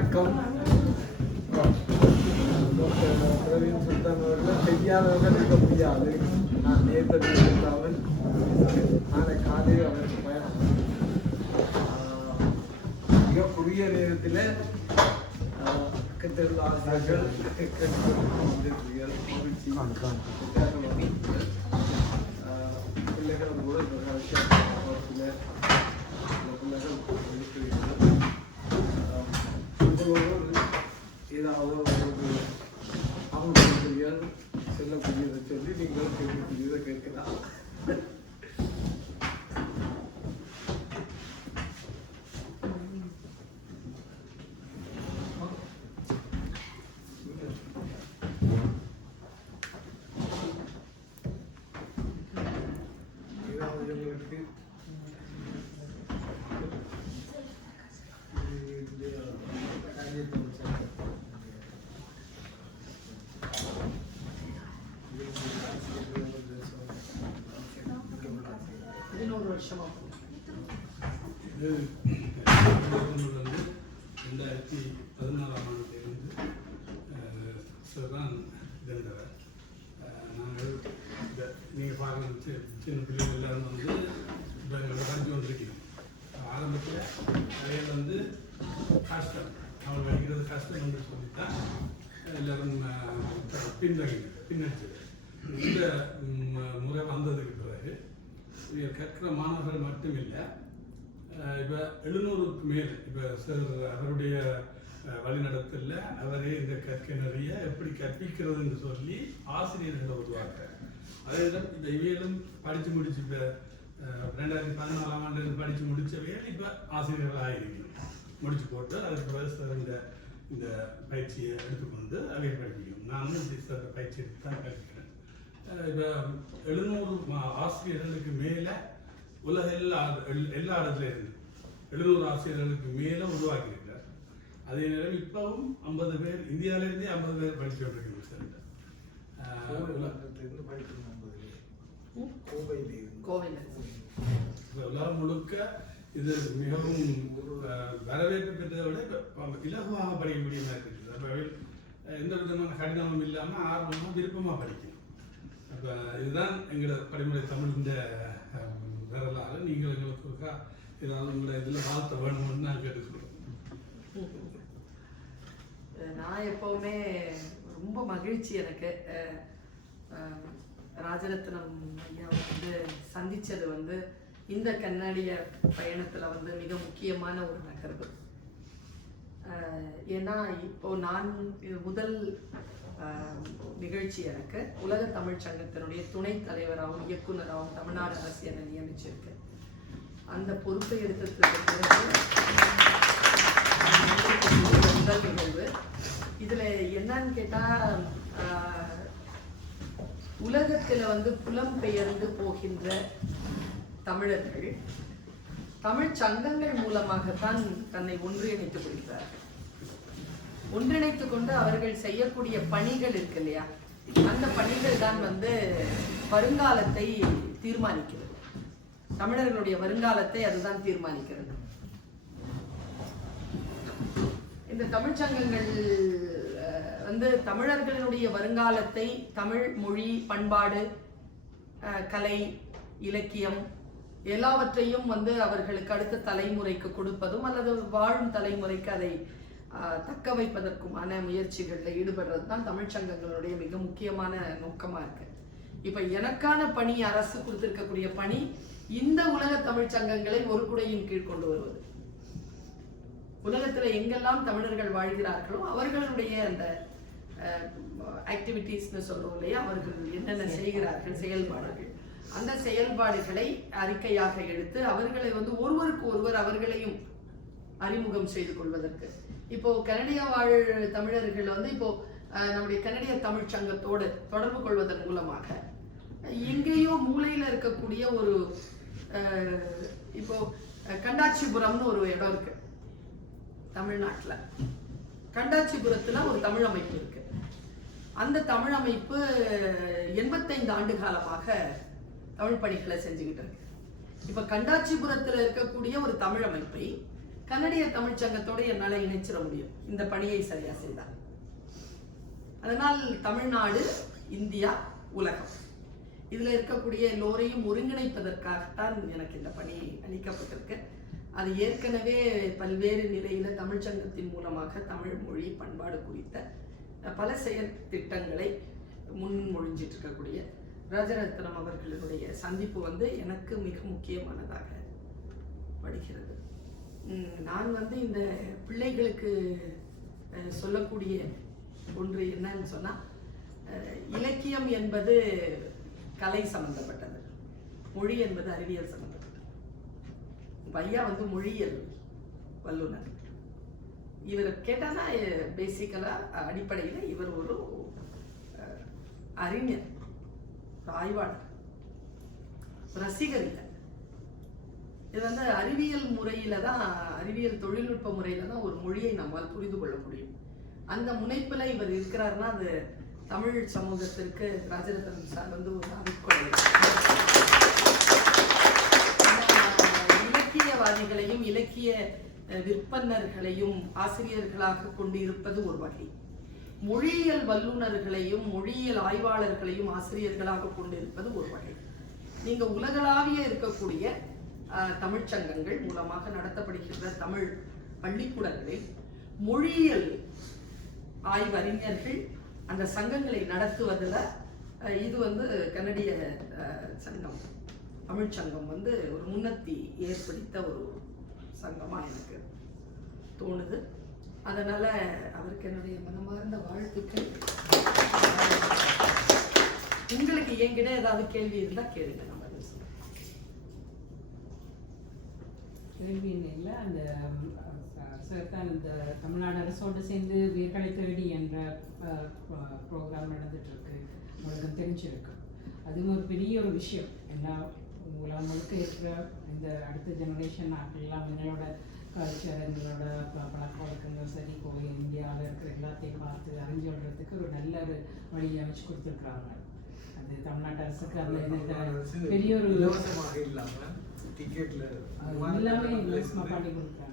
வணக்கம். பிரவீன் சுல்தான் அவர்கள் தெரியாதவர்கள் இருக்க முடியாது. நான் நேற்று அவன் நாளை காலையில் அவருக்கு பயணம். மிக குறுகிய நேரத்தில் கத்திருந்த ஆசிரியர்கள் பிள்ளைகளும் கூட சில பிள்ளைகள் ஏதாவது ஒரு அவங்களுடைய செல்லக்கூடியதை சொல்லி நீங்கள் கேட்கக்கூடியதை கேட்கலாம். இது 2014 ஆண்டிலிருந்து தான் இருந்தவர். நாங்கள் நீங்கள் பார்க்க சின்ன பிள்ளைகள் எல்லாரும் வந்து இப்போ எங்களை படித்து கொண்டிருக்கிறோம். ஆரம்பத்தில் அவையில் வந்து கஷ்டம், அவள் படிக்கிறது கஷ்டம் என்று சொல்லித்தான் எல்லோரும் பின்னடிச்சது. இந்த முறை வந்ததுக்கு பிறகு கற்கிற மாணவர்கள் மட்டும் இல்லை, இப்போ 700க்கு மேல் இப்போ அவருடைய வழிநடத்தல அவரே இந்த கற்கை நிறைய எப்படி கற்பிக்கிறதுன்னு சொல்லி ஆசிரியர்களை உருவாக்க. அதே இந்த இவையிலும் படித்து முடிச்சு இப்போ 2014ஆம் ஆண்டு படித்து முடித்தவையில் இப்போ ஆசிரியர்கள் ஆகிருக்கணும். முடிச்சு போட்டு அதுக்கு பிறகு இந்த பயிற்சியை எடுத்துக்கொண்டு அவையை படிக்கணும். நானும் இந்த பயிற்சி எடுத்து தான் கற்கிறேன். இப்போ 700 ஆசிரியர்களுக்கு மேலே உலக எல்லா இடத்துல இருந்து 700 ஆசிரியர்களுக்கு மேலே உருவாக்கியிருக்கார். அதே நேரம் இப்பவும் 50 பேர் இந்தியாவிலேருந்தே 50 பேர் படிச்சு கொண்டிருக்கணும் சார். உலகம் முழுக்க இது மிகவும் வரவேற்பு பெற்றதை விட இலகுவாக படிக்கக்கூடிய மாதிரி இருக்குது. அப்போ எந்த விதமான கடினமும் இல்லாமல் ஆர்வமாக விருப்பமாக படிக்கணும். அப்போ இதுதான் எங்களோட படிமுறை தமிழின் வரலாறு. நீங்கள் எங்களுக்கு ஏதாவது உங்களை இதில் வாழ்த்த வேணும்னு நான் கேட்டுக்கிறோம். நான் எப்போவுமே ரொம்ப மகிழ்ச்சி எனக்கு. ராஜரத்னம் ஐயாவை வந்து சந்தித்தது வந்து இந்த கன்னடிய பயணத்தில் வந்து மிக முக்கியமான ஒரு நகர்வு. ஏன்னா இப்போ நான் முதல் நிகழ்ச்சி எனக்கு உலக தமிழ் சங்கத்தினுடைய துணைத் தலைவராகவும் இயக்குநராகவும் தமிழ்நாடு அரசு என்னை நியமிச்சிருக்கு. அந்த பொறுப்பை எடுத்ததுக்கு பிறகு முதல் நிகழ்வு. இதில் என்னன்னு கேட்டால், உலகத்தில் வந்து புலம்பெயர்ந்து போகின்ற தமிழர்கள் தமிழ் சங்கங்கள் மூலமாகத்தான் தன்னை ஒன்றிணைத்துக் கொள்கிறார். ஒன்றிணைத்துக் கொண்டு அவர்கள் செய்யக்கூடிய பணிகள் இருக்கு இல்லையா, அந்த பணிகள் தான் வந்து வருங்காலத்தை தீர்மானிக்கிறது. தமிழர்களுடைய வருங்காலத்தை அதுதான் தீர்மானிக்கிறது. இந்த தமிழ்ச்சங்கங்கள் வந்து தமிழர்களுடைய வருங்காலத்தை தமிழ் மொழி, பண்பாடு, கலை, இலக்கியம் எல்லாவற்றையும் வந்து அவர்களுக்கு அடுத்த தலைமுறைக்கு கொடுப்பதும் அல்லது வாழும் தலைமுறைக்கு அதை தக்க வைப்பதற்குமான முயற்சிகளில் ஈடுபடுறது தான் தமிழ்ச்சங்கங்களுடைய மிக முக்கியமான நோக்கமாக இருக்கு. இப்போ எனக்கான பணி, அரசு கொடுத்திருக்கக்கூடிய பணி, இந்த உலக தமிழ்ச்சங்கங்களை ஒரு குடையின் கீழ் கொண்டு வருவது. உலகத்தில் எங்கெல்லாம் தமிழர்கள் வாழ்கிறார்களோ அவர்களுடைய அந்த ஆக்டிவிட்டீஸ்னு சொல்றோம் இல்லையா, அவர்கள் என்னென்ன செய்கிறார்கள், செயல்பாடுகள், அந்த செயல்பாடுகளை அறிக்கையாக எடுத்து அவர்களை வந்து ஒருவருக்கு ஒருவர் அவர்களையும் அறிமுகம் செய்து கொள்வதற்கு. இப்போ கனடியா வாழ் தமிழர்கள் வந்து இப்போ நம்முடைய கனடிய தமிழ் சங்கத்தோடு தொடர்பு கொள்வதன் மூலமாக எங்கேயோ மூலையில் இருக்கக்கூடிய ஒரு இப்போ கண்டாச்சிபுரம்னு ஒரு இடம் இருக்கு தமிழ்நாட்டில். கண்டாச்சிபுரத்தில் ஒரு தமிழ் அமைப்பு இருக்கு. அந்த தமிழ் அமைப்பு 85 ஆண்டு காலமாக தமிழ் பணிகளை செஞ்சுக்கிட்டு இருக்கு. இப்போ கண்டாச்சிபுரத்தில் இருக்கக்கூடிய ஒரு தமிழ் அமைப்பை கனடிய தமிழ்ச்சங்கத்தோடு என்னால் இணைச்சிட முடியும் இந்த பணியை சரியா செய்தால். அதனால் தமிழ்நாடு, இந்தியா, உலகம் இதில் இருக்கக்கூடிய எல்லோரையும் ஒருங்கிணைப்பதற்காகத்தான் எனக்கு இந்த பணி அளிக்கப்பட்டிருக்கு. அது ஏற்கனவே பல்வேறு நிலையில் தமிழ்ச்சங்கத்தின் மூலமாக தமிழ் மொழி பண்பாடு குறித்த பல செயல் திட்டங்களை முன்மொழிஞ்சிட்டு இருக்கக்கூடிய ராஜரத்னம் அவர்களுடைய சந்திப்பு எனக்கு மிக முக்கியமானதாக படுகிறது. நான் இந்த பிள்ளைகளுக்கு சொல்லக்கூடிய ஒன்று என்னன்னு சொன்னா, இலக்கியம் என்பது கலை சம்பந்தப்பட்டது, மொழி என்பது அறிவியல் சம்பந்தப்பட்டது. ஐயா மொழியியல் வல்லுநர். இவர் கேட்டானா பேசிக்கலா அடிப்படையில் இவர் ஒரு அறிஞர், ஆய்வாளர், ரசிகர் இல்லை. இது அறிவியல் முறையில தான், அறிவியல் தொழில்நுட்ப முறையில தான் ஒரு மொழியை நம்மால் புரிந்து கொள்ள முடியும். அந்த முனைப்புல இவர் இருக்கிறாருன்னா அது தமிழ் சமூகத்திற்கு ராஜரத்னம் சார் ஒரு அருட்கொடை. இலக்கியவாதிகளையும் இலக்கிய விற்பனர்களையும் ஆசிரியர்களாக கொண்டு இருப்பது ஒரு வகை, மொழியியல் வல்லுநர்களையும் மொழியியல் ஆய்வாளர்களையும் ஆசிரியர்களாக கொண்டு இருப்பது ஒரு வகை. நீங்க உலகளாவிய இருக்கக்கூடிய தமிழ்ச்சங்கங்கள் மூலமாக நடத்தப்படுகின்ற தமிழ் பள்ளிக்கூடங்களில் மொழியியல் ஆய்வறிஞர்கள் அந்த சங்கங்களை நடத்துவதில் இது கனடிய சங்கம், தமிழ்ச்சங்கம் ஒரு முன்னத்தி ஏற்படுத்த ஒரு சங்கமா எனக்கு தோணுது. அதனால அவருக்கு என்னுடைய மனமார்ந்த வாழ்த்துக்கள். உங்களுக்கு என்கிட்ட ஏதாவது கேள்வி இருந்தா கேளுங்க. நம்ம கேள்வி இல்லை. அந்த சார் இந்த தமிழ்நாடு அரசோடு சேர்ந்து உயர்கலை தேடி என்ற ப்ரோக்ராம் நடந்துட்டு இருக்கு, உங்களுக்கு தெரிஞ்சிருக்கு. அதுவும் ஒரு பெரிய ஒரு விஷயம். எல்லா உலகம் முழுக்க இருக்கிற இந்த அடுத்த ஜெனரேஷன் ஆட்கள்லாம் எங்களோட கல்ச்சர், எங்களோட பழக்க வழக்கங்கள் சரி, கோயில் இந்தியாவில் இருக்கிற எல்லாத்தையும் பார்த்து அறிஞ்சு விடுறதுக்கு ஒரு நல்ல ஒரு வழியை அமைச்சு கொடுத்துருக்குறாங்க. அது தமிழ்நாட்டு அரசுக்கு அந்த பெரிய ஒரு இலவசமாக இல்லாமல் டிக்கெட்ல எல்லாமே இலவசமாக பண்ணி கொடுக்குறாங்க.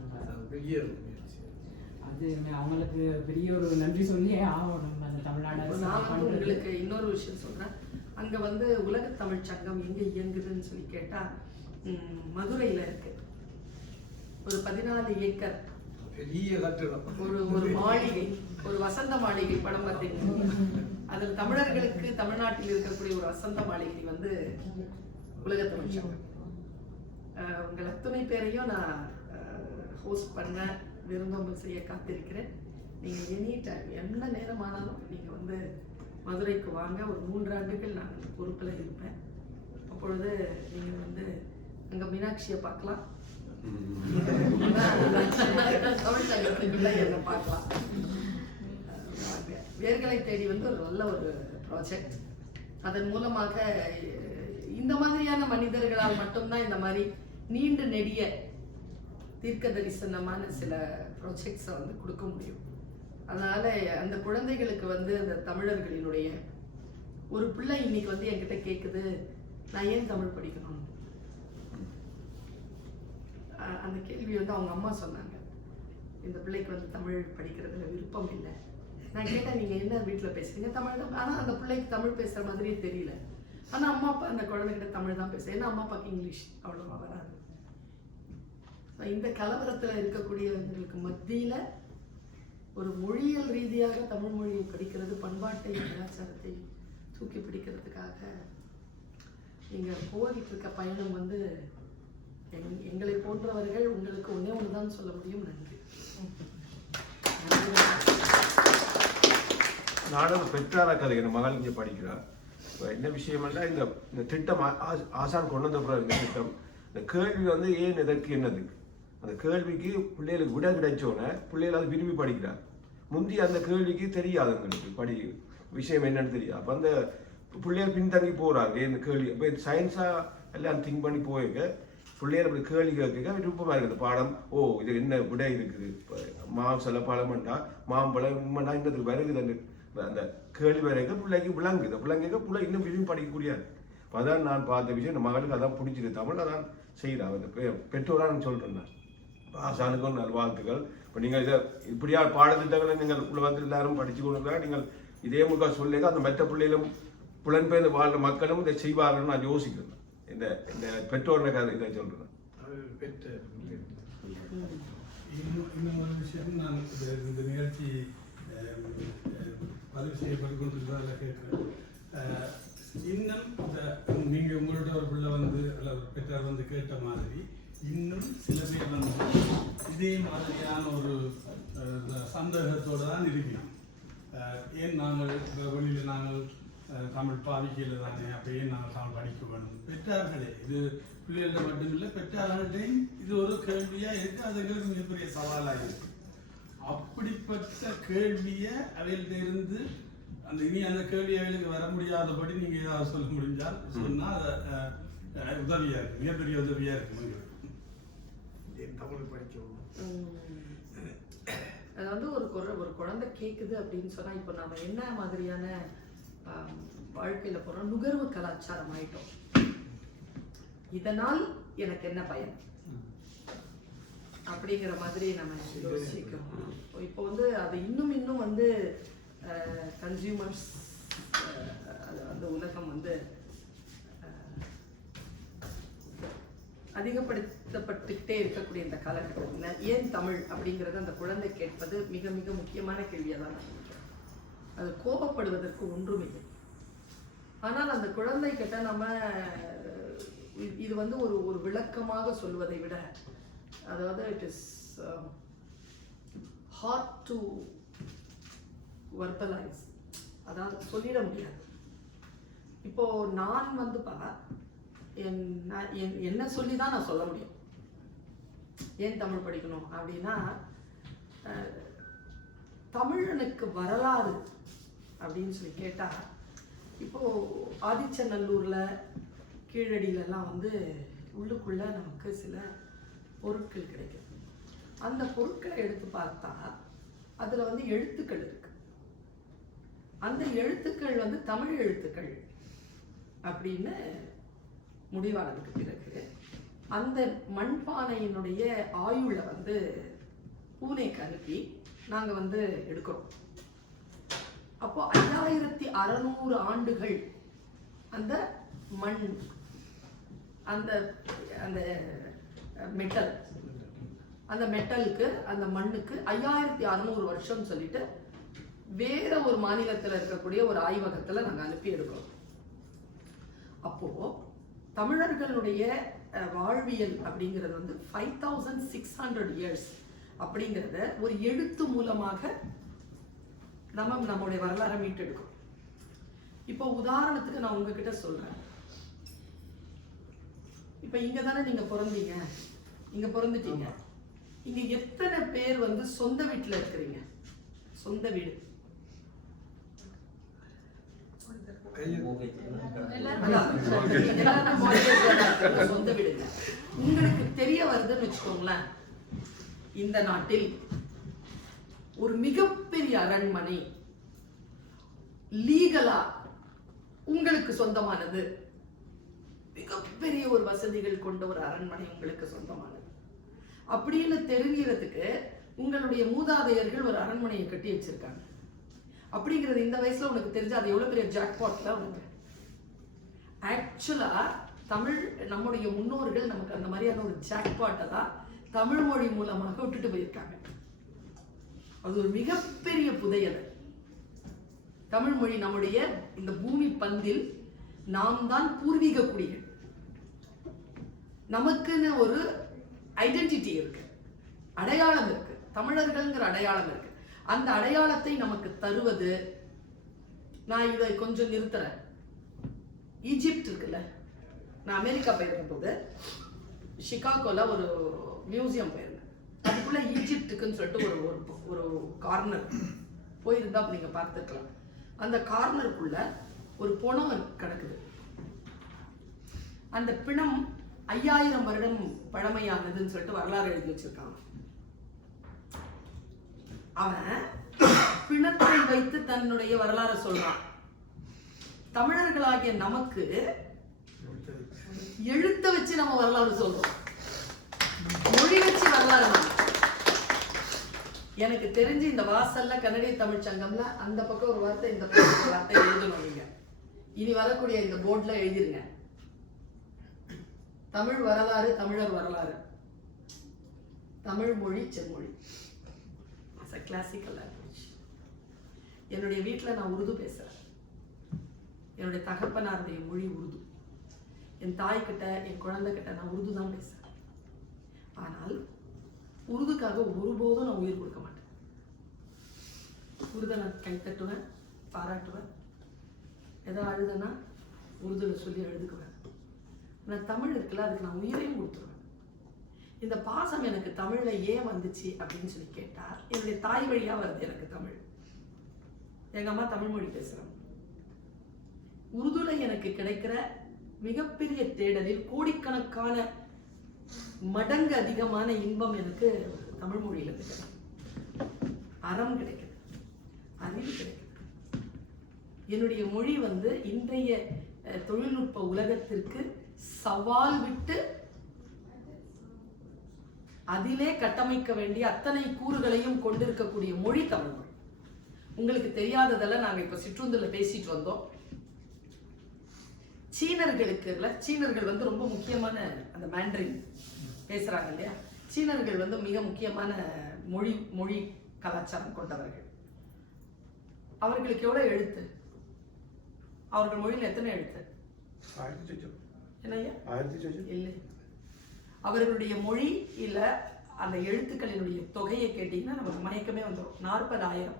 அது அவங்களுக்கு பெரிய ஒரு நன்றி சொல்லியே ஆகணும் அந்த தமிழ்நாடு அரசு. நான் உங்களுக்கு இன்னொரு விஷயம் சொல்றேன். அங்க உலக தமிழ் சங்கம் எங்க இயங்குதுன்னு சொல்லி கேட்டா மதுரையில இருக்கு. ஒரு 14 ஏக்கர் பெரிய கட்டிடம், ஒரு மாளிகை, ஒரு வசந்த மாளிகை படம் பார்த்தீங்கன்னா அதில் தமிழர்களுக்கு தமிழ்நாட்டில் இருக்கக்கூடிய ஒரு வசந்த மாளிகை உலக தமிழ் சங்கம். உங்கள் அத்துணை பேரையும் நான் ஹோஸ்ட் பண்ண, விருந்தோம்பல் செய்ய காத்திருக்கிறேன். நீங்கள் எனி டைம் எந்த நேரமானாலும் நீங்கள் மதுரைக்கு வாங்க. ஒரு 3 ஆண்டுகள் நான் பொறுப்பில் இருப்பேன். அப்பொழுது நீங்கள் அங்கே மீனாட்சியை பார்க்கலாம், தமிழ் சங்கத்துக்குள்ள என்ன பார்க்கலாம். வேர்களை தேடி ஒரு நல்ல ஒரு ப்ராஜெக்ட். அதன் மூலமாக இந்த மாதிரியான மனிதர்களால் மட்டும்தான் இந்த மாதிரி நீண்ட நெடிய தீர்க்க தரிசனமான சில ப்ராஜெக்ட்ஸை கொடுக்க முடியும். அதனால அந்த குழந்தைகளுக்கு அந்த தமிழர்களினுடைய ஒரு பிள்ளை இன்னைக்கு என்கிட்ட கேட்குது, நான் ஏன் தமிழ் படிக்கணும்? அந்த கேள்வி அவங்க அம்மா சொன்னாங்க, இந்த பிள்ளைக்கு தமிழ் படிக்கிறதுல விருப்பம் இல்லை. நான் கேட்டேன், நீங்க என்ன வீட்டில் பேசுறீங்க? தமிழ் தான். ஆனால் அந்த பிள்ளைக்கு தமிழ் பேசுற மாதிரியே தெரியல. ஆனால் அம்மா அப்பா அந்த குழந்தைகிட்ட தமிழ் தான் பேசுறேன். ஏன்னா அம்மா அப்பாவுக்கு இங்கிலீஷ் அவ்வளோவா வராது. இந்த கலவரத்தில் இருக்கக்கூடியவங்களுக்கு மத்தியில ஒரு மொழியியல் ரீதியாக தமிழ் மொழியை படிக்கிறது, பண்பாட்டை கலாச்சாரத்தை தூக்கி பிடிக்கிறதுக்காக நீங்க போகிட்டு இருக்க பயணம் எங்களை போன்றவர்கள் உங்களுக்கு ஒன்னே ஒண்ணுதான் சொல்ல முடியும். நன்றி. நானும் பெற்றார கதை என் மகள் இங்கே படிக்கிறார். என்ன விஷயம்னா இந்த திட்டம் ஆசான் கொண்டு வந்த பிறகு இந்த திட்டம், இந்த கேள்வி ஏன் எதற்கு என்னது, அந்த கேள்விக்கு பிள்ளைகளுக்கு விட கிடைச்சோன்னே பிள்ளைகள் அது விரும்பி படிக்கிறார். முந்தி அந்த கேள்விக்கு தெரியாது, எங்களுக்கு விஷயம் என்னன்னு தெரியாது. அப்போ அந்த பிள்ளைகள் பின்தங்கி போகிறாங்க. இந்த கேள்வி இப்போ சயின்ஸாக எல்லாம் திங்க் பண்ணி போயிருக்க பிள்ளைகள் அப்படி கேள்வி கேட்க விருப்பமாக இருக்குது பாடம். ஓ இது என்ன விட இருக்குது, சில பழம்ண்டா மாம்பழம் உண்மைண்டா இன்னதுக்கு வருகுது. அந்த கேள்வி வரைக்கும் பிள்ளைக்கு விளங்குது, பிள்ளைங்க பிள்ளை இன்னும் விரும்பி படிக்கக்கூடியது. இப்போ அதான் நான் பார்த்த விஷயம். இந்த மகளுக்கு அதான் பிடிச்சிருக்கு, தமிழ் அதான் செய்யலாம். அந்த பெற்றோரான்னு சொல்கிறேன் நான். ஆசானுக்கும் நல்வாழ்த்துக்கள். இப்போ நீங்கள் இதை இப்படியா பாடத்திட்டங்களை நீங்கள் உலகத்தில் எல்லாரும் படித்து கொடுக்குறா நீங்கள் இதே முக சொல்லுங்க அந்த மற்ற பிள்ளைகளும் புலன்பெயர்ந்து வாழ்ற மக்களும் இதை செய்வார்கள் நான் யோசிக்கிறேன். இந்த இந்த பெற்றோர்ன கதை இதை சொல்கிறேன். இன்னும் ஒரு விஷயம் நான் இந்த நிகழ்ச்சி பதிவு செய்யப்பட்டு கொண்டிருக்கிறதால கேட்குறேன். இன்னும் இந்த நீங்கள் உங்களோட ஒரு பிள்ளை வந்து அல்ல ஒரு பெற்றார் வந்து கேட்ட மாதிரி இன்னும் சில பேர் வந்து இதே மாதிரியான ஒரு சந்தேகத்தோடு தான் இருக்கிறோம். ஏன் நாங்கள் வெளியில் நாங்கள் தமிழ் பாவிக்கையில் தானே அப்போ ஏன் நாங்கள் தமிழ் படிக்க வேணும்? பெற்றார்களே இது பிள்ளைகள்கிட்ட மட்டுமில்லை, பெற்றார்கள்டையும் இது ஒரு கேள்வியாக இருக்குது. அது எங்களுக்கு மிகப்பெரிய சவாலாக இருக்குது. அப்படிப்பட்ட கேள்வியை அவையில்ட்ட இருந்து அந்த இனி அந்த கேள்வி அவைகளுக்கு வர முடியாதபடி நீங்கள் ஏதாவது சொல்ல முடிஞ்சால் சொன்னால் அது உதவியாக இருக்குது, மிகப்பெரிய உதவியாக இருக்குது. தமிழ் படிக்கணும். அது வந்து ஒரு குழந்தை கேட்குது அப்படின்னு சொன்னால் இப்போ நம்ம என்ன மாதிரியான வாழ்க்கையில் போகிறோம், நுகர்வு கலாச்சாரம் ஆயிட்டோம். இதனால் எனக்கு என்ன பயன் அப்படிங்கிற மாதிரி நம்ம யோசிக்கிறோம். இப்போ வந்து அது இன்னும் வந்து கன்சியூமர்ஸ் அந்த உலகம் வந்து அதிகப்படுத்தப்பட்டுக்கிட்டே இருக்கக்கூடிய இந்த காலகட்டத்தில் ஏன் தமிழ் அப்படிங்கிறது அந்த குழந்தை கேட்பது மிக மிக முக்கியமான கேள்வியாக தான் நான் நினைக்கிறேன். அது கோபப்படுவதற்கு ஒன்றுமில்லை. ஆனால் அந்த குழந்தை கிட்ட நம்ம இது வந்து ஒரு விளக்கமாக சொல்வதை விட, அதாவது இட் இஸ் ஹார்ட் டு வர்பலைஸ், அதாவது சொல்லிட முடியாது. இப்போ நான் வந்து என்ன சொல்லி தான் நான் சொல்ல முடியும் ஏன் தமிழ் படிக்கணும் அப்படின்னா, தமிழனுக்கு வரலாறு அப்படின்னு சொல்லி கேட்டால், இப்போ ஆதிச்சநல்லூர்ல கீழடியிலலாம் வந்து உள்ளுக்குள்ள நமக்கு சில பொருட்கள் கிடைக்கும். அந்த பொருட்களை எடுத்து பார்த்தா அதுல வந்து எழுத்துக்கள் இருக்கு. அந்த எழுத்துக்கள் வந்து தமிழ் எழுத்துக்கள் அப்படின்னு முடிவானதுக்கு பிறகு அந்த மண்பானையினுடைய ஆயுளை வந்து பூனேக்கு அனுப்பி நாங்கள் வந்து எடுக்கிறோம். அப்போ 5600 ஆண்டுகள் அந்த மண் அந்த அந்த மெட்டல் அந்த மெட்டலுக்கு அந்த மண்ணுக்கு 5600 வருஷம் சொல்லிட்டு வேற ஒரு மாநிலத்தில் இருக்கக்கூடிய ஒரு ஆய்வகத்தில் நாங்கள் அனுப்பி எடுக்கிறோம். அப்போ தமிழர்களுடைய வாழ்வியல் அப்படிங்கிறது வந்து 5600 இயர்ஸ் அப்படிங்கிறத ஒரு எழுத்து மூலமாக நம்முடைய வரலாறை மீட்டெடுக்கும். இப்போ உதாரணத்துக்கு நான் உங்ககிட்ட சொல்றேன், இப்போ இங்க தானே நீங்க பிறந்தீங்க, இங்க பிறந்துட்டீங்க. இங்க எத்தனை பேர் வந்து சொந்த வீட்டுல இருக்கிறீங்க? சொந்த வீடு சொந்த வீடுங்க. உங்களுக்கு தெரிய வருதுன்னு வச்சுக்கோங்களேன், இந்த நாட்டில் ஒரு மிகப்பெரிய அரண்மனை லீகலா உங்களுக்கு சொந்தமானது, மிகப்பெரிய ஒரு வசதிகள் கொண்ட ஒரு அரண்மனை உங்களுக்கு சொந்தமானது அப்படின்னு தெரிகிறதுக்கு உங்களுடைய மூதாதையர்கள் ஒரு அரண்மனையை கட்டி வச்சிருக்காங்க. அப்படிங்கிறது இந்த வயசுல உனக்கு தெரிஞ்சா அது எவ்வளவு பெரிய ஜாக்பாட்ல உனக்கு. ஆக்சுவலா தமிழ் நம்முடைய முன்னோர்கள் நமக்கு அந்த மாதிரியான ஒரு ஜாக்பாட்டை தான் தமிழ் மொழி மூலமாக விட்டுட்டு போயிருக்காங்க. அது ஒரு மிகப்பெரிய புதையல். தமிழ் மொழி நம்முடைய இந்த பூமி பந்தில் நாம் தான் பூர்வீக குடிகள். நமக்குன்னு ஒரு ஐடென்டிட்டி இருக்கு, அடையாளம் இருக்கு, தமிழர்கள்ங்கிற அடையாளம் இருக்கு. அந்த அடையாளத்தை நமக்கு தருவது, நான் இதை கொஞ்சம் நிறுத்துறேன். ஈஜிப்ட் இருக்குல்ல, நான் அமெரிக்கா போயிருக்கும் போது சிகாகோல ஒரு மியூசியம் போயிருந்தேன். அதுக்குள்ள ஈஜிப்டுக்குன்னு சொல்லிட்டு ஒரு கார்னர் போயிருந்தா நீங்க பார்த்துக்கலாம். அந்த கார்னருக்குள்ள ஒரு பிணம் கிடக்குது. அந்த பிணம் 5000 வருடம் பழமையானதுன்னு சொல்லிட்டு வரலாறு எழுதி வச்சிருக்காங்க. அவன் பிணத்தை வைத்து தன்னுடைய வரலாறு சொல்றான். தமிழர்களாகிய நமக்கு எழுத்த வச்சு நம்ம வரலாறு சொல்றோம், மொழி வச்சு வரலாறு. எனக்கு தெரிஞ்சு இந்த வாசல்ல கன்னடிய தமிழ் சங்கம்ல அந்த பக்கம் ஒரு வார்த்தை இந்த பக்கம் ஒரு வார்த்தை எழுதணும். நீங்க இனி வரக்கூடிய இந்த போர்ட்ல எழுதிருங்க, தமிழ் வரலாறு, தமிழர் வரலாறு, தமிழ் மொழி செம்மொழி. Classical language. என்னுடைய வீட்டில் நான் உருது பேசுறேன். என்னுடைய தகப்பனாருடைய மொழி உருது. என் தாய்கிட்ட என் குழந்தைகிட்ட நான் உருது தான் பேசுறேன். ஆனால் உருதுக்காக ஒருபோதும் நான் உயிர் கொடுக்க மாட்டேன். உருதை நான் கைத்தட்டுவேன், பாராட்டுவேன். ஏதாவது அழுதுன்னா உருதுல சொல்லி எழுதுக்குவேன். ஆனால் தமிழ் இருக்குல்ல, அதுக்கு நான் உயிரையும் கொடுத்துருவேன். இந்த பாசம் எனக்கு தமிழ்ல ஏன் வந்துச்சு அப்படின்னு சொல்லி கேட்டா, என்னுடைய தாய் வழியா வருது எனக்கு தமிழ். எங்க அம்மா தமிழ் மொழி பேசுறாங்க. உருதுல எனக்கு கிடைக்கிற மிகப்பெரிய தேடலில் கோடிக்கணக்கான மடங்கு அதிகமான இன்பம் எனக்கு தமிழ் மொழியில கிடைக்கும். அறம் கிடைக்குது, அறிவு கிடைக்குது. என்னுடைய மொழி இன்றைய தொழில்நுட்ப உலகத்திற்கு சவால் விட்டு அதிலே கட்டமைக்க வேண்டிய அத்தனை கூறுகளையும் கொண்டிருக்கக்கூடிய மொழி தமிழ் மொழி. உங்களுக்கு தெரியாததெல்லாம் நாங்க இப்ப சிற்றுந்துல பேசிட்டு வந்தோம். சீனர்கள் ரொம்ப முக்கியமான அந்த மேண்டரின் பேசுறாங்க இல்லையா, சீனர்கள் மிக முக்கியமான மொழி கலாச்சாரம் கொண்டவர்கள். அவர்களுக்கு எவ்வளவு எழுத்து? அவர்கள் மொழியில் எத்தனை எழுத்து? என்னையா? இல்லை, அவர்களுடைய மொழி இல்ல அந்த எழுத்துக்களினுடைய தொகையை கேட்டீங்கன்னா நமக்கு மயக்கமே வந்துடும். 40,000.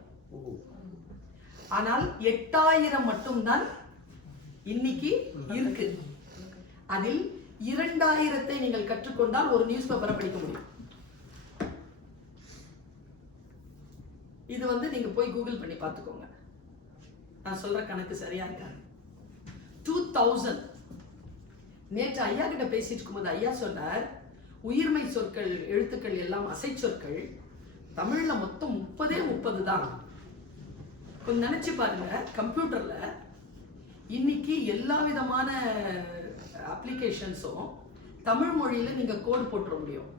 ஆனால் 8,000 மட்டும்தான் இன்னைக்கு இருக்கு. அதில் 2,000 நீங்கள் கற்றுக்கொண்டால் ஒரு நியூஸ் பேப்பரை படிக்க முடியும். இது நீங்க போய் கூகுள் பண்ணி பார்த்துக்கோங்க. நான் சொல்ற கணக்கு சரியா இருக்கா? 2000. நேற்று ஐயா கிட்ட பேசிட்டு இருக்கும்போது ஐயா சொன்னார், உயிர்மை சொற்கள் எழுத்துக்கள் எல்லாம் அசை சொற்கள் தமிழ்ல மொத்தம் 30 தான். கொஞ்சம் நினைச்சு பாருங்க, கம்ப்யூட்டர்ல இன்னைக்கு எல்லா விதமான அப்ளிகேஷன்ஸும் தமிழ் மொழியில நீங்க கோட் போட்டுற முடியும்.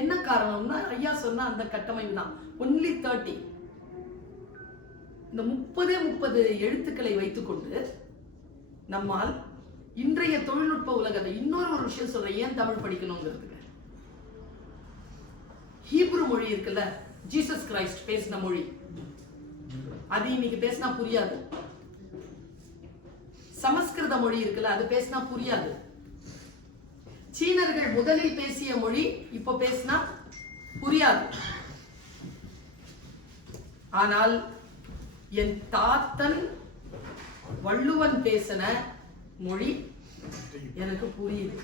என்ன காரணம்னா ஐயா சொன்ன அந்த கட்டமைப்பு தான். ஒன்லி 30. இந்த 30 எழுத்துக்களை வைத்துக்கொண்டு நம்மால் இன்றைய தொழில்நுட்ப உலகத்தை இன்னொரு விஷயம் சொல்றேன், ஏன் தமிழ் படிக்கணுங்கிறதுக்கு. ஹீப்ரு மொழி இருக்குல்ல, ஜீசஸ் கிரைஸ்ட் பேசின மொழி, அது இன்னைக்கு பேசினா புரியாது. சமஸ்கிருத மொழி இருக்குல்ல, அது பேசினா புரியாது. சீனர்கள் முதலில் பேசிய மொழி இப்ப பேசினா புரியாது. ஆனால் என் தாத்தன் வள்ளுவன் பேசின மொழி எனக்கு புரியுது.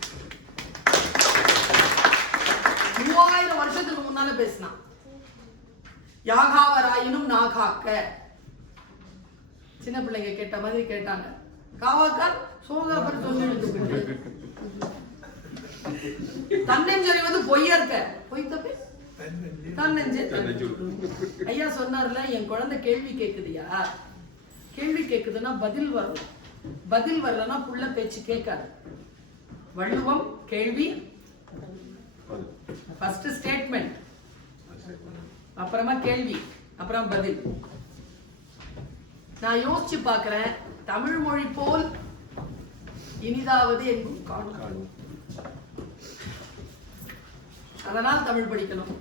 3000 வருஷத்துக்கு முன்னால பேசினான். யாகாவராயினும் நாகாக்க. சின்ன பிள்ளைங்க கேட்ட மாதிரி கேட்டாங்க. காவாக்கால் சோகாப்பர் சொல்லி தன்னெஞ்சறி பொய்யற்க. பொய் தப்பே தன்னெஞ்சு. ஐயா சொன்னார்ல, என் குழந்தை கேள்வி கேக்குதியா, கேள்வி கேக்குதுன்னா பதில் வரணும். பதில் வரலன்னா புள்ள பேச்சு கேட்காது. வள்ளுவம் கேள்வி, ஃபர்ஸ்ட் ஸ்டேட்மெண்ட், அப்புறமா கேள்வி, அப்புறம் பதில். நான் யோசிச்சு பார்க்கிறேன், தமிழ் மொழி போல் இனிதாவது எங்கும் காணும். அதனால் தமிழ் படிக்கணும்.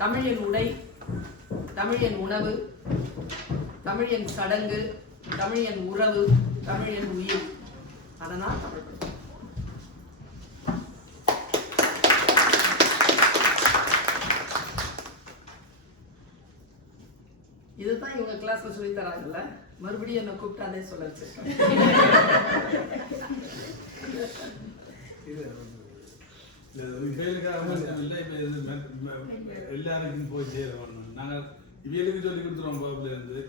தமிழ் என் உடை, தமிழ் என் உணவு, தமிழ் என் சடங்கு, தமிழ் என் உறவு, தமிழ் என் உயிர். அதனால் தமிழ் படிக்கணும். இதுதான் இவங்க கிளாஸ்ல சொல்லி தராங்கல்ல, மறுபடியும் என்ன கூப்பிட்டு அதே சொல்ல வச்சிருக்காங்க. எல்லாருக்கும் போய் சேரணும். நாங்கள் இவங்களுக்கு சொல்லி கொடுத்துருவோம்.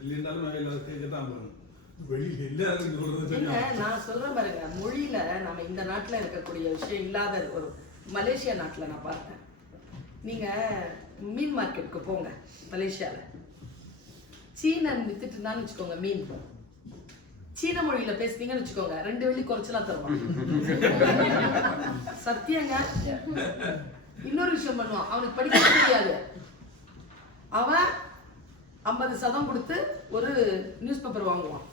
இல்லைன்னாலும் எல்லாரும் கேட்கத்தான் போகணும். வெளியில் எல்லாருக்கும் நான் சொல்றேன் பாருங்க, மொழியில நம்ம இந்த நாட்டுல இருக்கக்கூடிய விஷயம் இல்லாத ஒரு மலேசியா நாட்டுல நான் பார்த்தேன். நீங்க மீன் மார்க்கெட்டுக்கு போங்க மலேசியால, சீனன் வித்துட்டு இருந்தான்னு வச்சுக்கோங்க, மீன் சீன மொழியில பேசுனீங்கன்னு வச்சுக்கோங்க, 2 வெள்ளி குறைச்சலாம் தருவாங்க. சத்தியங்க. இன்னொரு விஷயம் பண்ணுவான், அவனுக்கு படிக்க தெரியாது. அவன் 50% கொடுத்து ஒரு நியூஸ் பேப்பர் வாங்குவான்.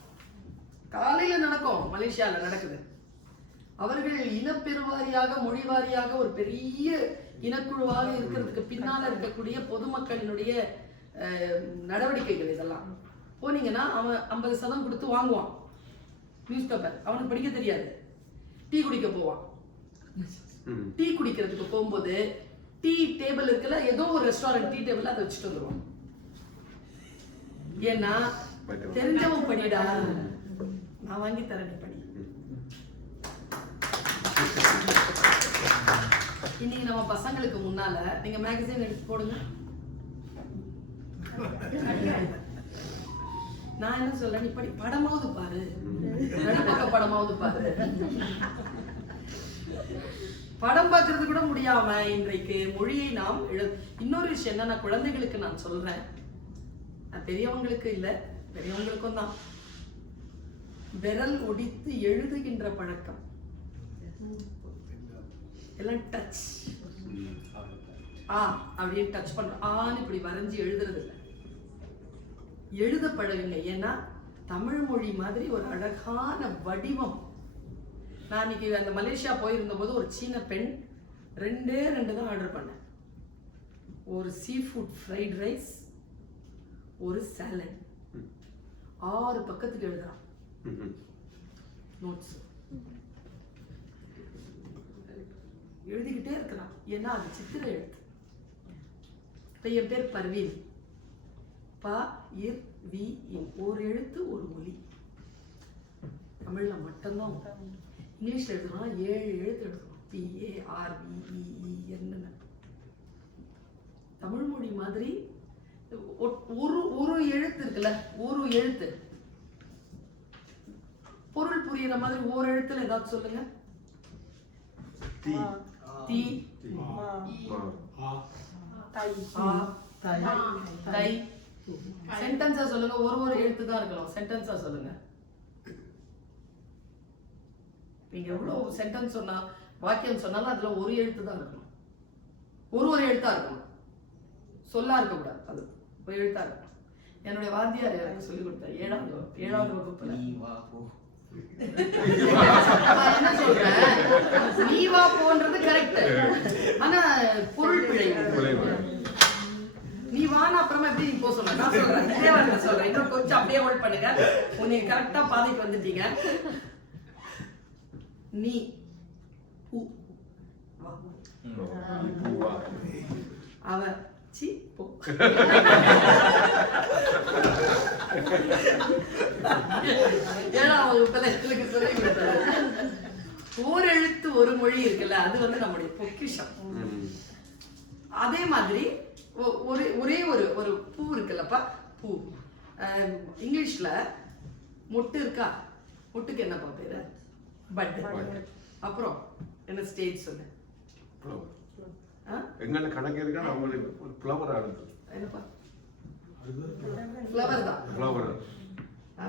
காலையில நடக்கும், மலேசியாவில் நடக்குது. அவர்கள் இனப்பெருவாரியாக மொழி வாரியாக ஒரு பெரிய இனக்குழுவாக இருக்கிறதுக்கு பின்னால இருக்கக்கூடிய பொதுமக்களினுடைய நடவடிக்கைகள் இதெல்லாம். போனீங்கன்னா அவன் 50% கொடுத்து வாங்குவான் நியூஸ் பேப்பர். அவனுக்கு படிக்க தெரியாது. டீ குடிக்க போவான். டீ குடிக்கிறதுக்கு போகும்போது டீ டேபிள் இருக்குல்ல, ஏதோ ஒரு ரெஸ்டாரண்ட் டீ டேபிள் அதை வச்சுட்டு வந்துடுவான். ஏன்னா தெரிஞ்சவன் படிடா, நான் வாங்கி தரேன், நீ படி. இன்னைக்கு நம்ம பசங்களுக்கு முன்னால நீங்க மேகசின் எடுத்து போடுங்க. நான் என்ன சொல்றேன், நீ படி, படமாவது பாரு, நடுப்பக்க படமாவது பாரு. படம் பார்க்கறது கூட முடியாம இன்றைக்கு மொழியை நாம் இன்னொரு விஷயம் என்ன, நான் குழந்தைகளுக்கு நான் சொல்றேன், பெரியவங்களுக்கு இல்ல, பெரியவங்களுக்கும் தான், விரல் ஒடித்து எழுதுகின்ற பழக்கம் எல்லாம் டச். அப்படியே டச் பண்ற, ஆன்னு இப்படி வரைஞ்சி எழுதுறது இல்லை, எழுத பழகுங்க. ஏன்னா தமிழ் மொழி மாதிரி ஒரு அழகான வடிவம். நான் இன்னைக்கு அந்த மலேசியா போயிருந்த போது ஒரு சீன பெண் 2 தான் ஆர்டர் பண்ணேன். ஒரு சீ ஃபுட் ஃப்ரைட் ரைஸ், ஒரு சாலட். 6 பக்கத்துக்கு எழுதுறான் நோட்ஸ், எழுதிக்கிட்டே இருக்கிறான். ஏன்னா அது சித்திர எழுத்து. என் பேர் பர்வீன். ப இர் வி இன், ஒரு எழுத்து ஒரு ஒலி. தமிழ்ல மட்டும்தான். இங்கிலீஷ்ல எழுதுனா 7 எழுத்து எழுதணும், PARVEEN. தமிழ் மொழி மாதிரி ஒரு எழுத்து இருக்குல்ல, ஒரு எழுத்து பொருள் புரியுற மாதிரி ஒரு எழுத்துல ஏதாவது சொல்லுங்க. தி, தை. சென்டென்ஸா சொல்லுங்க. ஒரு எழுத்து தான் இருக்கணும். சென்டென்ஸா சொல்லுங்க. நீங்க எவ்வளவு சென்டென்ஸ் சொன்னா, வாக்கியம் சொன்னாலும் அதுல ஒரு எழுத்து தான் இருக்கணும். ஒரு எழுத்தா இருக்கணும், சொல்லா இருக்க கூடாது. அது ஒரு எழுத்தா இருக்கணும். என்னுடைய வாத்தியார் எனக்கு சொல்லிக் கொடுத்தார் 7வது வகுப்புல. என்ன சொல்றேன், நீ வா போன்றது கரெக்ட், ஆனா பொருள் பிழை. நீ வான அப்புறமா எப்படி நீ போ சொல்ற, நான் சொல்றேன், இதே வார்த்தை சொல்றேன், இன்னும் கொஞ்சம் அப்படியே ஹோல்ட் பண்ணுங்க. நீங்க கரெக்டா பாதைக்கு வந்துட்டீங்க. நீ பூ வா, அவ சி போ. 7வது வகுப்புல எனக்கு சொல்லி கொடுத்தாரு. ஒரு எழுத்து ஒரு மொழி இருக்குல்ல, அது வந்து நம்முடைய பொக்கிஷம். அதே மாதிரி ஒரே ஒரு பூ இருக்குல்லப்பா, பூ. இங்கிலீஷ்ல மொட்டு இருக்கா, மொட்டுக்கு என்னப்பா பேரு? பட். அப்புறம் என்ன ஸ்டேஜ் சொல்லு? எங்க கணக்கு இருக்கா, அவங்களுக்கு ஒரு ஃப்ளவர் ஆடுது. என்னப்பா? ஃப்ளவர் தான். ஃப்ளவர்.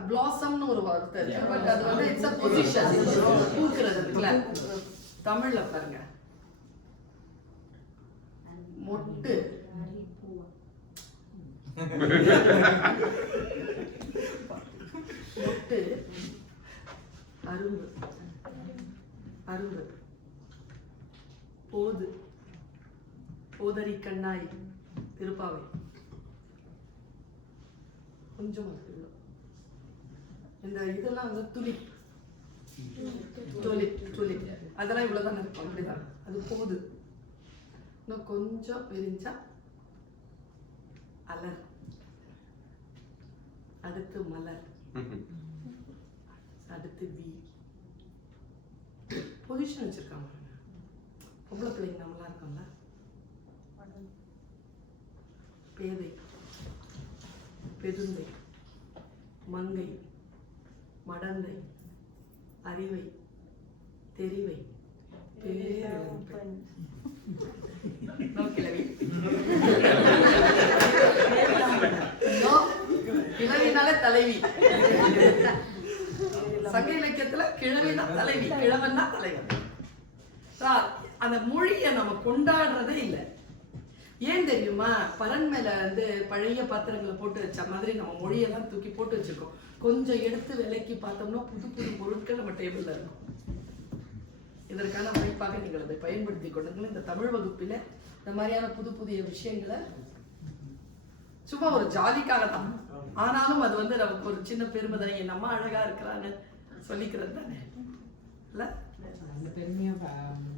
பிளாசம்னு ஒரு வார்த்தை இருக்கு, பட் அது வந்து இட்ஸ் a பொசிஷன், பூக்கிறது இருக்குல்ல. தமிழ்ல பாருங்க, மொட்டு, மொட்டு, அரும்பு, அரும்பு, போது, போதரி கண்ணாய், திருப்பாவை. கொஞ்சம் இந்த இதெல்லாம் வந்து துலிப், துலிப், துலிப், அதெல்லாம் இவ்வளவுதான் இருக்கும். அப்படிதான் அது போது. இன்னும் கொஞ்சம் விரிஞ்சா அலர், அடுத்து மலர், அடுத்து வி. பொசிஷன் வச்சிருக்காங்க. பொம்பளை பிள்ளைங்க நம்மளா இருக்கோம்ல. பேதை, பெருந்தை, மங்கை, மடந்தை, அறிவை, தெரிவை, பேரன்பை. கிழவினால தலைவி. சங்க இலக்கியத்துல கிழவினா தலைவி, கிழவன்னா தலைவன். அந்த மொழியை நம்ம கொண்டாடுறதே இல்லை. ஏன் தெரியுமா? பரன் மேல வந்து பழைய பாத்திரங்களை போட்டு வச்ச மாதிரி நம்ம மொழியெல்லாம் தூக்கி போட்டு வச்சிருக்கோம். கொஞ்சம் எடுத்து விலைக்கு பார்த்தோம்னா புது புது பொருட்கள் நம்ம டேபிள்ல இருக்கும். இதற்கான வாய்ப்பாக நீங்கள் அதை பயன்படுத்தி கொள்ளுங்கள். இந்த தமிழ் வகுப்பில இந்த மாதிரியான புது புதிய விஷயங்களை சும்மா ஒரு ஜாலிக்காக தான், ஆனாலும் அது வந்து நமக்கு ஒரு சின்ன பெருமை தான். என் அம்மா அழகா இருக்கிறான்னு சொல்லிக்கிறது தானே இல்ல? அந்த பெருமையா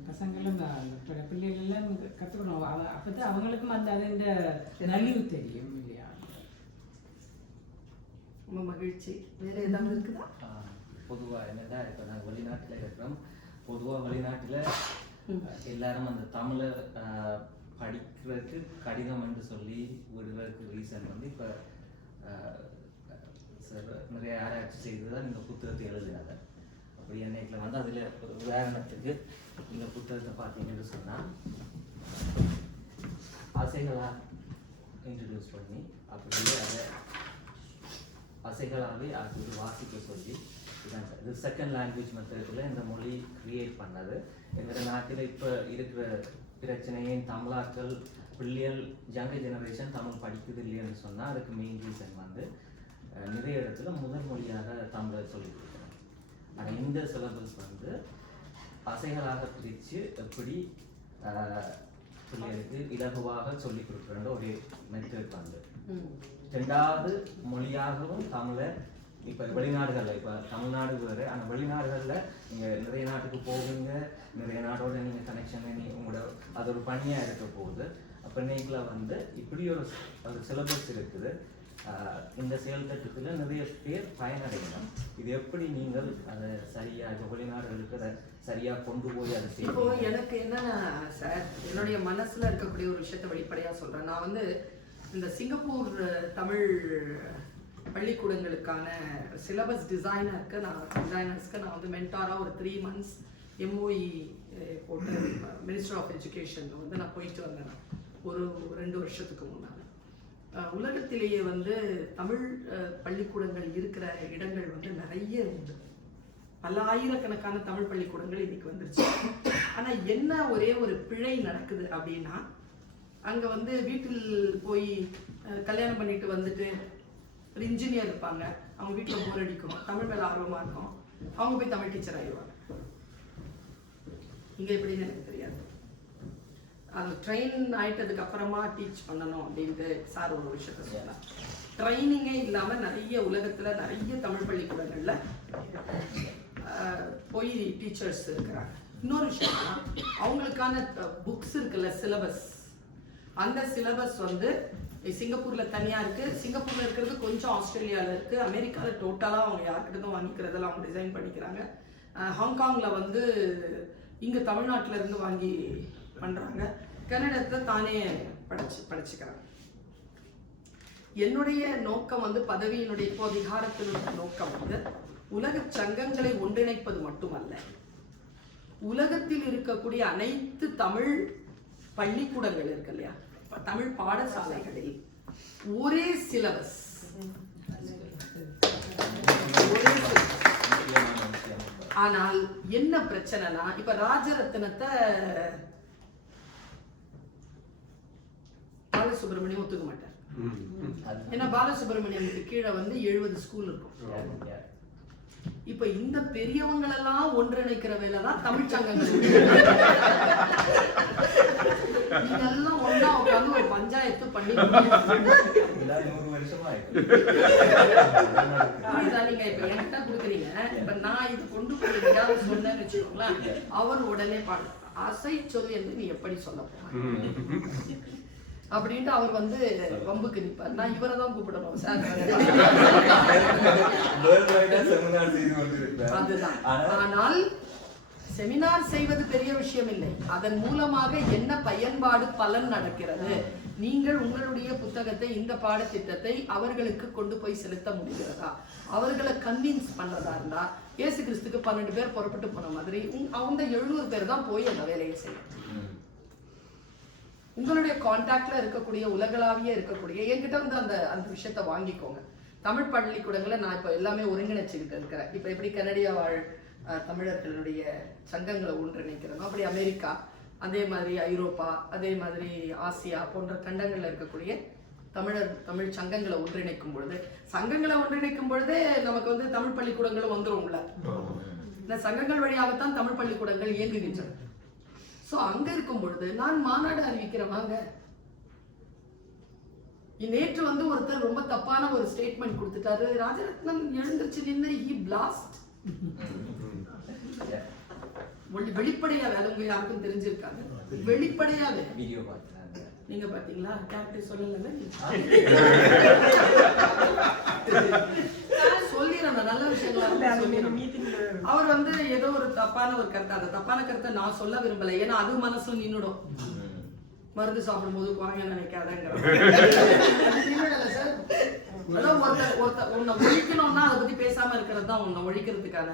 பசங்களும் பிள்ளைகளெல்லாம் கற்றுக்கணும். அப்பதான் அவங்களுக்கும் அந்த அதோட நலிவு தெரியும் இல்லையா? ரொம்ப மகிழ்ச்சி. வேற ஏதாவது இருக்குதா? பொதுவாக என்னடா இப்போ நாங்கள் வெளிநாட்டில் இருக்கிறோம். பொதுவாக வெளிநாட்டில் எல்லாரும் அந்த தமிழை படிக்கிறதுக்கு கடிதம் என்று சொல்லி விடுவதற்கு ரீசன் வந்து இப்போ நிறைய ஆராய்ச்சி செய்து தான் இந்த புத்தகத்தை எழுதுனாங்க. அப்படி என்னைக்கில் வந்து அதில் ஒரு உதாரணத்துக்கு இந்த புத்தகத்தை பார்த்தீங்கன்னு சொன்னால் ஆசைகளாக இன்ட்ரடியூஸ் பண்ணி அப்படியே அதை ஆசைகளாகவே அது வாசிக்க சொல்லி இதான் சார். இது செகண்ட் லாங்குவேஜ் மெத்தடில் இந்த மொழி கிரியேட் பண்ணது. எங்கள் நாட்டில் இப்போ இருக்கிற பிரச்சனையின் தமிழாக்கள் பிள்ளைகள் யங்கர் ஜெனரேஷன் தமிழ் படிக்குது இல்லைன்னு சொன்னால் அதுக்கு மெயின் ரீசன் வந்து நிறைய இடத்துல முதல் மொழியாக தமிழை சொல்லிக் கொடுக்குறோம். ஆனால் இந்த சிலபஸ் வந்து ஆசைகளாக பிரித்து எப்படி பிள்ளைகளுக்கு இலகுவாக சொல்லிக் கொடுக்குற ஒரு மெத்தட் வந்து. ரெண்டாவது மொழியாகவும் தமிழை இப்போ வெளிநாடுகளில் இப்போ தமிழ்நாடு வேறு, ஆனால் வெளிநாடுகளில் நீங்கள் நிறைய நாட்டுக்கு போவீங்க, நிறைய நாடோட நீங்கள் கனெக்ஷன் உங்களோட அது ஒரு பணியாக இருக்க போகுது. அப்போ இன்னைக்குல வந்து இப்படி ஒரு சிலபஸ் இருக்குது. இந்த செயல் திட்டத்தில் நிறைய பேர் பயனடையணும். இது எப்படி நீங்கள் அதை சரியாக இப்போ வெளிநாடுகளுக்கு அதை சரியாக கொண்டு போய் அதை செய்யும்? இப்போ எனக்கு என்னன்னா சார், என்னுடைய மனசுல இருக்கக்கூடிய ஒரு விஷயத்தை வெளிப்படையாக சொல்றேன். நான் வந்து இந்த சிங்கப்பூர் தமிழ் பள்ளிக்கூடங்களுக்கான சிலபஸ் டிசைனர்ஸ்க்கு நான் வந்து மென்டாராக ஒரு 3 months MOE போட்டு மினிஸ்டர் ஆஃப் எஜுகேஷன் வந்து நான் போயிட்டு வந்தேன் ஒரு 2 வருஷத்துக்கு முன்னால். உலகத்திலேயே வந்து தமிழ் பள்ளிக்கூடங்கள் இருக்கிற இடங்கள் வந்து நிறைய உண்டு. பல ஆயிரக்கணக்கான தமிழ் பள்ளிக்கூடங்கள் இன்னைக்கு வந்துருச்சு. ஆனால் என்ன ஒரே ஒரு பிழை நடக்குது அப்படின்னா, அங்கே வந்து வீட்டில் போய் கல்யாணம் பண்ணிட்டு வந்துட்டு ஒரு இன்ஜினியர் இருப்பாங்க, அவங்க வீட்டில் போர் அடிக்கும், தமிழ் மேலே ஆர்வமாக இருக்கும், அவங்க போய் தமிழ் டீச்சர் ஆகிடுவாங்க. இங்கே எப்படின்னு எனக்கு தெரியாது. அது ட்ரெயின் ஆகிட்டதுக்கு அப்புறமா டீச் பண்ணணும் அப்படின்ட்டு சார் ஒரு விஷயத்த சொல்லலாம். ட்ரைனிங்கே இல்லாமல் நிறைய உலகத்தில் நிறைய தமிழ் பள்ளிக்கூடங்களில் போய் டீச்சர்ஸ் இருக்கிறாங்க. இன்னொரு விஷயம்னா அவங்களுக்கான புக்ஸ் இருக்குல்ல, சிலபஸ், அந்த சிலபஸ் வந்து சிங்கப்பூரில் தனியாக இருக்குது. சிங்கப்பூரில் இருக்கிறது கொஞ்சம் ஆஸ்திரேலியாவில் இருக்குது. அமெரிக்காவில் டோட்டலாக அவங்க யார்கிட்டதும் வாங்கிக்கிறதெல்லாம் அவங்க டிசைன் பண்ணிக்கிறாங்க. ஹாங்காங்கில் வந்து இங்கே தமிழ்நாட்டில் இருந்து வாங்கி பண்ணுறாங்க. கன்னடத்தில் தானே படிச்சுக்கிறாங்க. என்னுடைய நோக்கம் வந்து பதவியினுடைய இப்போ அதிகாரத்தினுடைய நோக்கம் வந்து உலக சங்கங்களை ஒன்றிணைப்பது மட்டுமல்ல, உலகத்தில் இருக்கக்கூடிய அனைத்து தமிழ் பள்ளிக்கூடங்கள் இருக்கு இல்லையா, தமிழ் பாடசாலைகளில் ஒரே சிலபஸ், ஆனால் என்ன பிரச்சனைனா, இப்ப ராஜரத்னத்தை பாலசுப்ரமணியம் ஒத்துக்க மாட்டார். ஏன்னா பாலசுப்ரமணியனுக்கு கீழே வந்து 70 ஸ்கூல் இருக்கும். இப்ப இந்த பெரியவங்களெல்லாம் ஒன்றிணைக்கிற வேலை தான் தமிழ் சங்கங்கள். இதெல்லாம் ஒன்னா உட்காந்து ஒரு பஞ்சாயத்து பண்ணி நீங்க இப்ப என்கிட்ட கொடுக்குறீங்க. இப்ப நான் இது கொண்டு போய் எங்கேயாவது சொன்னேன்னு வச்சுக்கோங்களேன், அவர் உடனே பாடு அசை சொல்லி என்று நீ எப்படி சொல்ல போற அப்படின்ட்டு அவர் வந்து வம்புக்கு நிற்பார். நான் இவரை தான் கூப்பிடணும் சார். அதுதான். ஆனால் செமினார் செய்வது பெரிய விஷயம் இல்லை, அதன் மூலமாக என்ன பயன்பாடு பலன் நடக்கிறது. நீங்கள் உங்களுடைய புத்தகத்தை, இந்த பாடத்திட்டத்தை அவர்களுக்கு கொண்டு போய் செலுத்த முடிகிறதா, அவர்களை கன்வின்ஸ் பண்றதா இருந்தா, இயேசு கிறிஸ்துக்கு 12 பேர் புறப்பட்டு போன மாதிரி அவங்க 700 பேர் தான் போய் அந்த வேலையை செய்யும். உங்களுடைய கான்டாக்ட்ல இருக்கக்கூடிய உலகளாவிய இருக்கக்கூடிய என்கிட்ட வந்து அந்த விஷயத்த வாங்கிக்கோங்க. தமிழ் பள்ளிக்கூடங்களை நான் இப்போ எல்லாமே ஒருங்கிணைச்சுக்கிட்டு இருக்கிறேன். இப்போ எப்படி கனடியா வாழ் தமிழர்களுடைய சங்கங்களை ஒன்றிணைக்கிறோம், அப்படி அமெரிக்கா, அதே மாதிரி ஐரோப்பா, அதே மாதிரி ஆசியா போன்ற கண்டங்களில் இருக்கக்கூடிய தமிழ் சங்கங்களை ஒன்றிணைக்கும் பொழுது, சங்கங்களை ஒன்றிணைக்கும் பொழுதே நமக்கு வந்து தமிழ் பள்ளிக்கூடங்களும் வந்துரும்ல. இந்த சங்கங்கள் வழியாகத்தான் தமிழ் பள்ளிக்கூடங்கள் இயங்குகின்றன. ஸோ அங்க இருக்கும் பொழுது நான் மாநாடு அறிவிக்கிறேன் வாங்க. நேற்று வந்து ஒருத்தர் ரொம்ப தப்பான ஒரு ஸ்டேட்மெண்ட் கொடுத்துட்டாரு. ராஜரத்னம் எழுந்திருச்சு நின்று ஹி பிளாஸ்ட். வெளிப்படையாக அது உங்க யாருக்கும் தெரிஞ்சிருக்காங்க. வெளிப்படையாக வீடியோ பார்த்தாங்க. நீங்க பாத்தீங்களா? கேப்டன் சொல்லல சொல்லிடுறேன் நல்ல விஷயங்களா. அவர் வந்து ஏதோ ஒரு தப்பான ஒரு கருத்தை, அந்த தப்பான கருத்தை நான் சொல்ல விரும்பல. ஏன்னா அது மனசுல நின்னுடும். மருந்து சாப்பிடும் போது குறைய நினைக்காதங்க. அதான் ஒருத்தர் உன்னை ஒழிக்கணும்னா அதை பத்தி பேசாம இருக்கிறது தான் உன்னை ஒழிக்கிறதுக்கான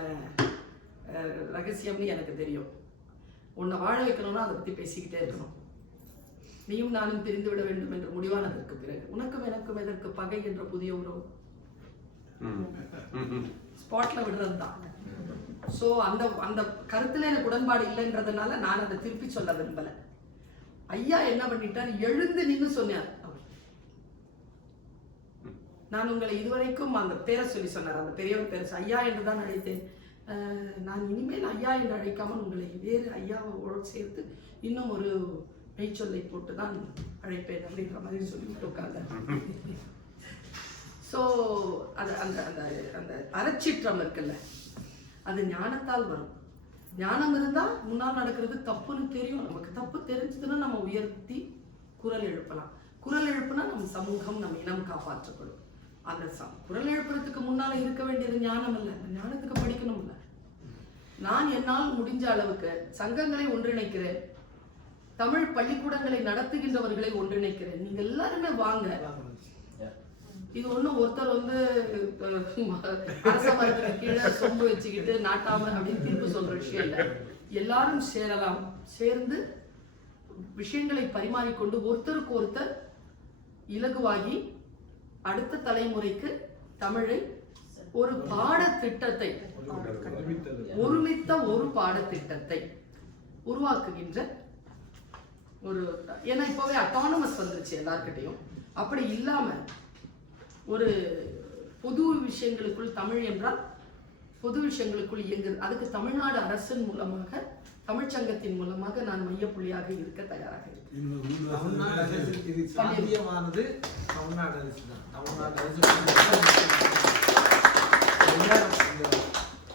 ரகசியம்னு எனக்கு தெரியும். உன்னை வாழ வைக்கணும்னா அதை பத்தி பேசிக்கிட்டே இருக்கணும். நீயும் நானும் பிரிந்து விட வேண்டும் என்று முடிவானதற்கு பிறகு உனக்கும் எனக்கும் எதற்கு பகை என்ற புதிய உறவு ஸ்பாட்ல விடுறது தான். சோ அந்த அந்த கருத்துல எனக்கு உடன்பாடு இல்லைன்றதுனால நான் அதை திருப்பி சொல்ல விரும்பல. ஐயா என்ன பண்ணிட்டார், எழுந்து நின்று சொன்னார். நான் உங்களை இதுவரைக்கும் அந்த பேரை சொல்லி சொன்னார், அந்த பெரியவர் பேரை ஐயா என்று தான் அழைத்தேன். நான் இனிமேல் ஐயா என்று அழைக்காமல் உங்களை வேறு ஐயாவோடு சேர்த்து இன்னும் ஒரு மெய்ச்சொல்லை போட்டு தான் அழைப்பேன் அப்படின்ற மாதிரி சொல்லிட்டு உட்கார்ந்தார். ஸோ அது அந்த அந்த அந்த அறச்சீற்றம் இருக்குல்ல, அது ஞானத்தால் வரும். ஞானம் இருந்தால் முன்னால் நடக்கிறது தப்புன்னு தெரியும். நமக்கு தப்பு தெரிஞ்சதுன்னா நம்ம உயர்த்தி குரல் எழுப்பலாம். குரல் எழுப்புனா நம்ம சமூகம், நம்ம இனம் காப்பாற்றப்படும். அந்த குரல் எழுப்புறதுக்கு முன்னால இருக்க வேண்டியது ஞானம் இல்லை, ஞானத்துக்கு படிக்கணும் இல்லை. நான் என்னால் முடிஞ்ச அளவுக்கு சங்கங்களை ஒன்றிணைக்கிறேன், தமிழ் பள்ளிக்கூடங்களை நடத்துகின்றவர்களை ஒன்றிணைக்கிறேன். நீங்க எல்லாருமே வாங்க. இது ஒண்ணும் ஒருத்தர் வந்து அரச மரத்துக்கு கீழே சொம்பு வச்சுக்கிட்டு நாட்டாம அப்படின்னு தீர்ப்பு சொல்ற விஷயம் இல்லை. எல்லாரும் சேரலாம். சேர்ந்து விஷயங்களை பரிமாறிக்கொண்டு ஒருத்தருக்கு ஒருத்தர் இலகுவாகி அடுத்த தலைமுறைக்கு தமிழை ஒரு பாடத்திட்டத்தை, ஒருமித்த ஒரு பாடத்திட்டத்தை உருவாக்குகின்ற ஒரு, ஏன்னா இப்பவே அட்டானமஸ் வந்துருச்சு எல்லார்கிட்டையும். அப்படி இல்லாம ஒரு பொது விஷயங்களுக்குள் தமிழ் என்றால் பொது விஷயங்களுக்குள் இயங்குது. அதுக்கு தமிழ்நாடு அரசின் மூலமாக, தமிழ்ச்சங்கத்தின் மூலமாக நான் மையப்புள்ளியாக இருக்க தயாராக இருக்கேன். தமிழ்நாடு அரசு இது சாத்தியமானது தமிழ்நாடு அரசு தான். தமிழ்நாடு அரசு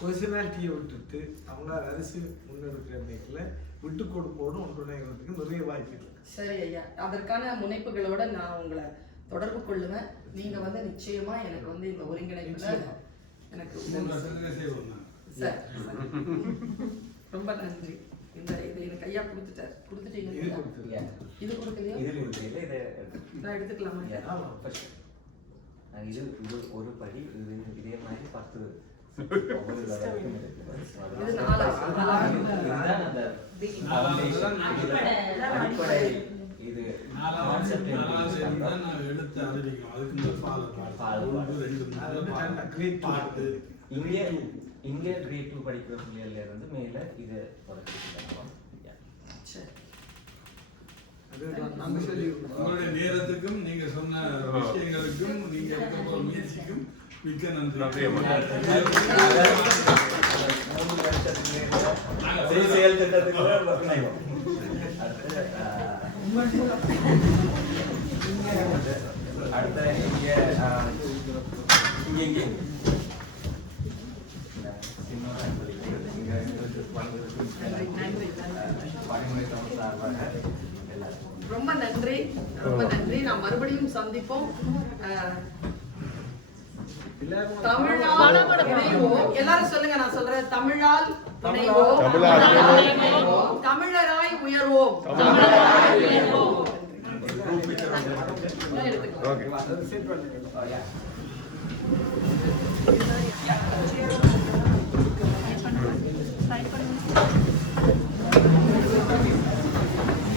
பர்சனாலிட்டியை விட்டுட்டு தமிழ்நாடு அரசு முன்னெடுக்கிற நிலையில விட்டு கொடுப்போடு ஒன்றிணைகிறதுக்கு நிறைய வாய்ப்பு இருக்கு. சரி ஐயா, அதற்கான முனைப்புகளோட நான் உங்களை தொடர்பு கொள்ளுவேன். நீங்க வந்து நிச்சயமா எனக்கு வந்து இந்த ஒருங்கிணைப்புல எனக்கு சார் ரொம்ப நன்றி. இந்த இதை எனக்கு ஐயா கொடுத்துட்டீங்க. இது கொடுக்கலையா? நான் எடுத்துக்கலாமா? இது ஒரு படி, இதே மாதிரி 10 இங்கே கிரேட் 2 படிக்கிற பிள்ளைகள்ல இருந்து மேல இது உங்களுடைய நேரத்துக்கும் நீங்க சொன்ன விஷயங்களுக்கும் நீங்க எடுக்க முயற்சிக்கும் மிக்க நன்றி. செயல் திட்டத்துக்கு அடுத்த இங்கே ரொம்ப நன்றி, ரொம்ப நன்றி. நாம் மறுபடியும் சந்திப்போம். தமிழால் இணைவோம். எல்லாரும் சொல்லுங்க, நான் சொல்றேன். தமிழால் இணைவோம், தமிழராய் உயர்வோம். எடுத்துக்கலாம்.